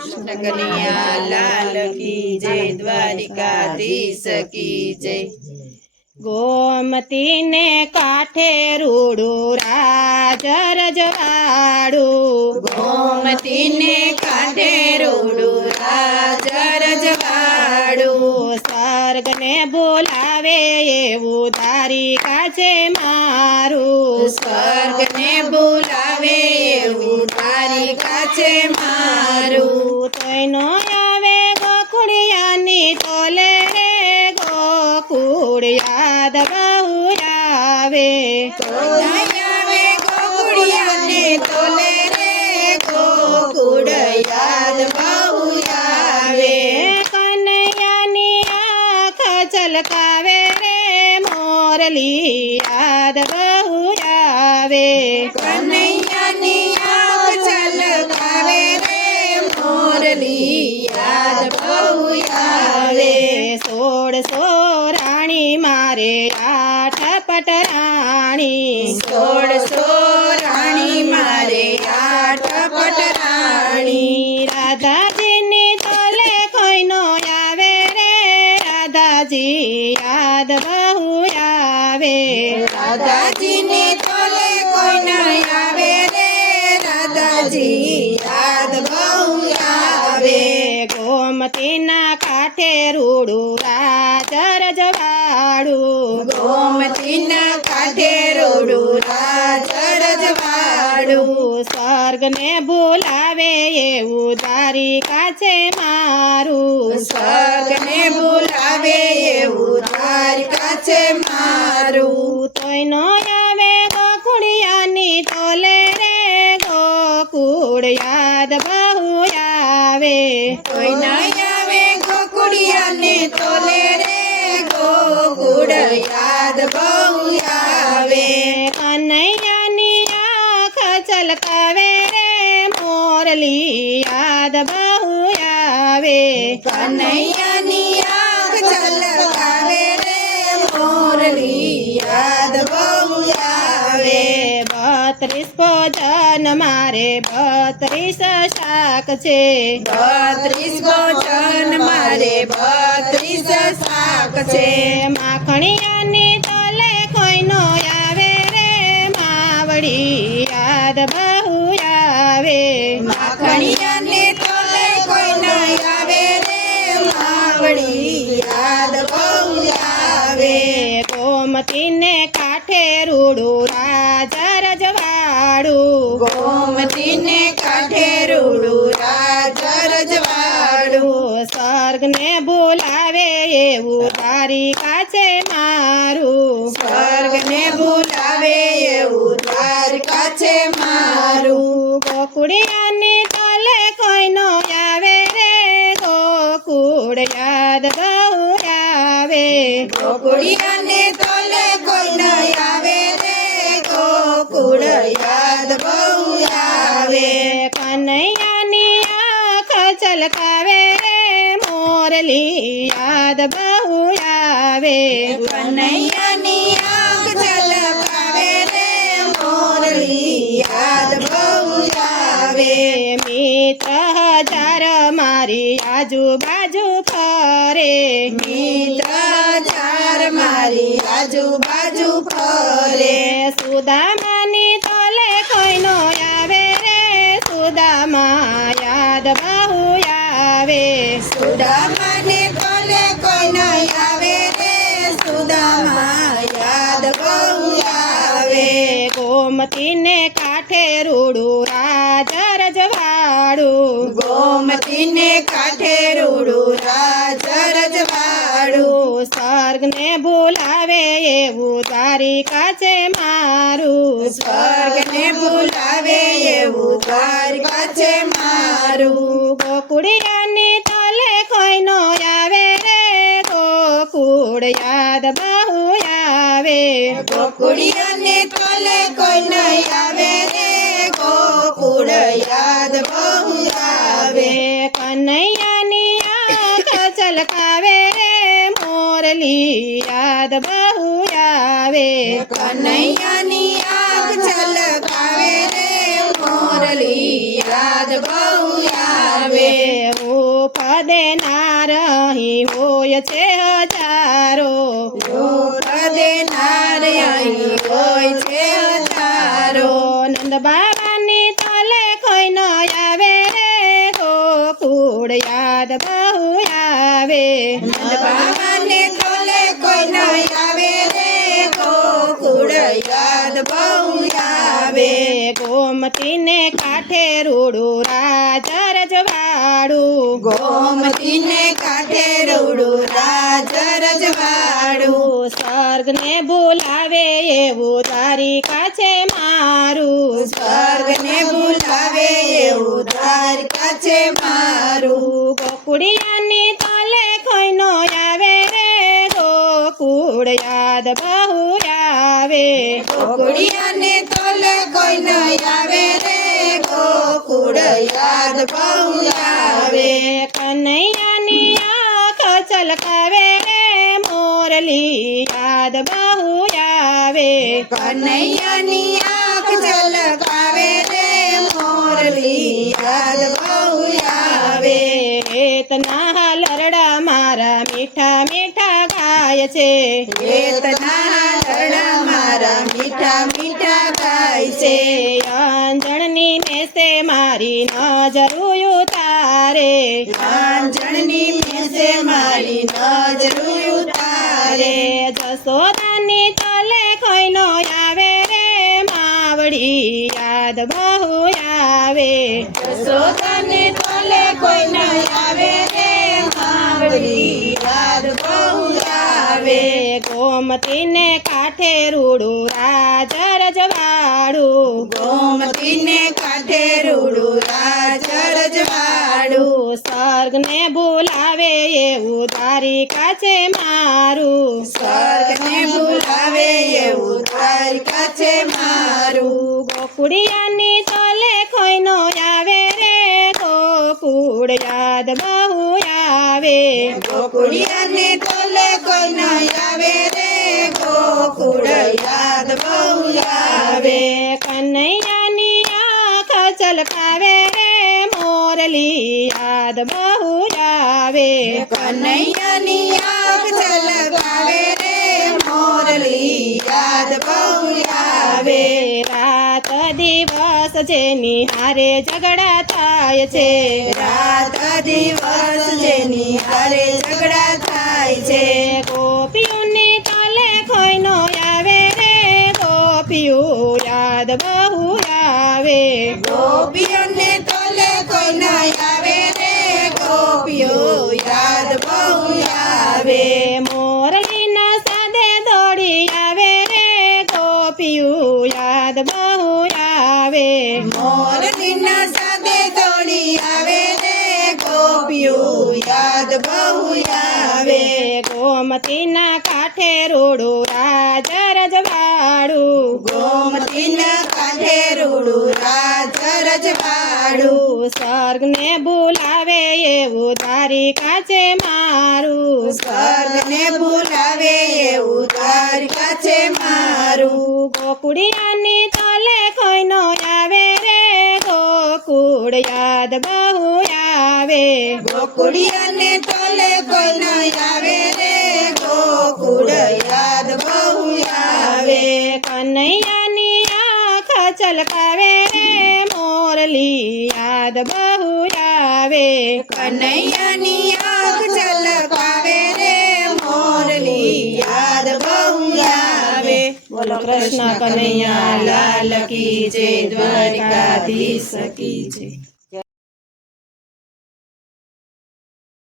કૃષ્ણ કનૈયા લાલ કી જય, દ્વારિકાધીશ કી જય। ગોમતી ને કાંઠે રૂડું રાજ રજવાડું, ગોમતી ને કાંઠે રૂડું રાજ રજવાડું, સ્વર્ગ ને બોલાવે એવું દ્વારિકા છે મારું, સ્વર્ગ ને બોલાવે એવું દ્વારિકા છે મારું। તોય નો આવે ગોકુળિયાની તોલે રે ગોકુળ યાદ બહુ આવે, આવે ગોકુળિયાને તોલે રે ગોકુળ યાદ બહુ આવે। કનૈયાની આંખ ચલકાવે રે મોરલી યાદ બહુ આવે, કનૈયાની આંખ છલકાવે રે મોરલી યાદ બહુ આવે। 16 રાણી મારે આઠ પટરાણી, 16 રાણી મારે આઠ પટરાણી, રાધાજીની તોલે કોઈ નો આવે રે રાધાજી યાદ બહુ આવે, રાધાજીને તોલે કોઈ ન આવે રે રાધાજી યાદ બહુ આવે। ગોમતીના કાંઠે રૂડું રાજ રજવાડું, ગોમતીના કાંઠે રૂડું રાજ રજવાડું, સ્વર્ગને બોલાવે એવું દ્વારિકા છે મારું, સ્વર્ગને બોલાવે એવું દ્વારિકા છે મારું। તોય નો આવે ગોકુળિયાની તોલે રે ગોકુળ યાદ બહુ આવે, કોઈ ન આવે ગોકુળિયાને તોલે રે ગોકુળ યાદ બહુ આવે। કનૈયાની આંખ ચલકાવે રે મોરલી યાદ બહુ આવે, કનૈયાની આંખ છલકાવે રે મોરલી યાદ બહુ આવે। 32 ભોજન મારે 32 શાક છે, 32 ભોજન મારે 32 શાક છે, માખણિયાની તોલે કોઈ નો આવે રે માવડી યાદ બહુ આવે, માખણિયાને તોલે કોઈ ન આવે રે માવડી યાદ બહુ આવે। ગોમતીને કાંઠે રૂડું રાજ રજવાડું, ગોમતીને કાંઠે રૂડું રાજ રજવાડું, સ્વર્ગને બોલાવે એવું દ્વારિકા છે મારું, સ્વર્ગને બોલાવે એવું દ્વારકા છે મારું। ગોકુળિયાની તોલે કોઈ નો આવે રે ગોકુળ યાદ બહુ આવે, ગોકુળિયાને તોલે કોઈ ન આવે રે ગોકુળ યાદ બહુ આવે। કનૈયાની આંખ ચલકાવે રે મોરલી યાદ બહુ આવે, કનૈયાની આંખ છલકાવે રે મોરલી યાદ બહુ આવે। મિત્ર હજાર મારી આજુબાજુ ફરે, મિત્ર ચાર મારી આજુબાજુ ફરે, સુદામાની તોલે કોઈ નો આવે રે સુદામા યાદ બહુ આવે, સુદામાને તોલે કોઈ ન આવે રે સુદામા યાદ બહુ આવે। ગોમતીને કાંઠે રૂડું રાજ રજવાડું, ગોમતીને કાંઠે રૂડું રાજ રજવાડું, સ્વર્ગને બોલાવે એવું દ્વારિકા છે મારું, સ્વર્ગને બોલાવે એવું દ્વારકા છે મારું। ગોકુળિયાની તોલે કોઈ નો આવે રે ગોકુળ યાદ બહુ આવે, ગોકુળિયાને તોલે કોઈ ન આવે રે ગોકુળ યાદ બહુ આવે। કનૈયાની આંખ ચલકાવે રે મોરલી યાદ બહુ આવે, કનૈયાની આંખ છલકાવે રે મોરલી યાદ બહુ આવે। હોય છે હજારો દુઃખ દેનાર અહીં હોય છે હજારો નંદ બાબાની તલે કોઈ ન આવે રે ગોકુળ યાદ બહુ આવે નંદ બાબાને તોલે કોઈ ન આવે રે ગોકુળ યાદ બહુ આવે ગોમતીને કાંઠે રૂડું રાજ રજવાડું ગોમતીને કાંઠે રૂડું રાજ રજવાડું સ્વર્ગને બોલાવે એવું દ્વારિકા છે મારું સ્વર્ગને બોલાવે એવું દ્વારકા છે મારું ગોકુળિયાની તલે કોઈ નો આવે રે ગોકુળ યાદ બહુ આવે ગોકુળિયાને તોલે કોઈ ન આવે રે ગોકુળ યાદ બહુ આવે કનૈયાની આંખ છલકાવે રે મોરલી યાદ બહુ આવે કનૈયાની આંખ ઝલકાવે રે મોરલી યાદ બહુ આવે રેતના લરડા મારા મીઠા મીઠા ગાય છે વેતના લડા મારા મીઠા મીઠા ગાય છે અંજણની મેસે મારી નજર ઉતારે આંજણની મેસે મારી નજર ઉતારે જસોદાની તલે કોઈ નો આવે રે માવડી યાદ બહુ આવે જશોદાને તોલે કોઈ ન આવે રે માવડી યાદ બહુ આવે ગોમતીને કાંઠે રૂડું રાજ રજવાડું ગોમતીને કાંઠે રૂડું રાજ રજવાડું સ્વર્ગને બોલાવે એવું દ્વારિકા છે મારું સ્વર્ગને બોલાવે એવું દ્વારકા છે મારું ગોકુળિયાની તલે કોઈ નો આવે રે ગોકુળ યાદ બહુ આવે ગોકુળિયાને તોલે કોઈ ન આવે રે ગોકુળ યાદ બહુ આવે કનૈયાની આંખ છલકાવે રે મોરલી યાદ બહુ આવે કનૈયાની આંખ ઝલકાવે રે મોરલી યાદ બહુ આવે રાત દિવસ જેની હારે ઝઘડા થાય છે રાત દિવસ જેની હારે ઝઘડા થાય છે ગોપીઓની તલે કોઈ નો આવે રે ગોપીઓ યાદ બહુ આવે ગોપીઓને તોલે કોઈ ન આવે રે ગોપીઓ યાદ બહુ આવે મોરલીના સાદે દોડી આવે રે ગોપીઓ યાદ બહુ આવે મોરલીના સાથે દોડી આવે રે ગોપીઓ યાદ બહુ આવે ગોમતીના કાંઠે રૂડું રાજ રજવાડું ગોમતીના કાંઠે રૂડું રાજ રજવાડું સ્વર્ગને બોલાવે એવું દ્વારિકા છે મારું સ્વર્ગને બોલાવે એવું દ્વારકા છે મારું ગોકુળિયાની તલે કોઈ નો આવે રે ગોકુળ યાદ બહુ આવે ગોકુળિયાને તોલે કોઈ ન આવે રે ગોકુળ યાદ બહુ આવે કનૈયાની આંખ છલકાવે રે મોરલી યાદ બહુ આવે કનૈયાની આંખ ઝલકાવે રે મોરલી યાદ બહુ આવે બોલો કૃષ્ણ કનૈયા લાલ કી જય દ્વારકાધીશ કી જય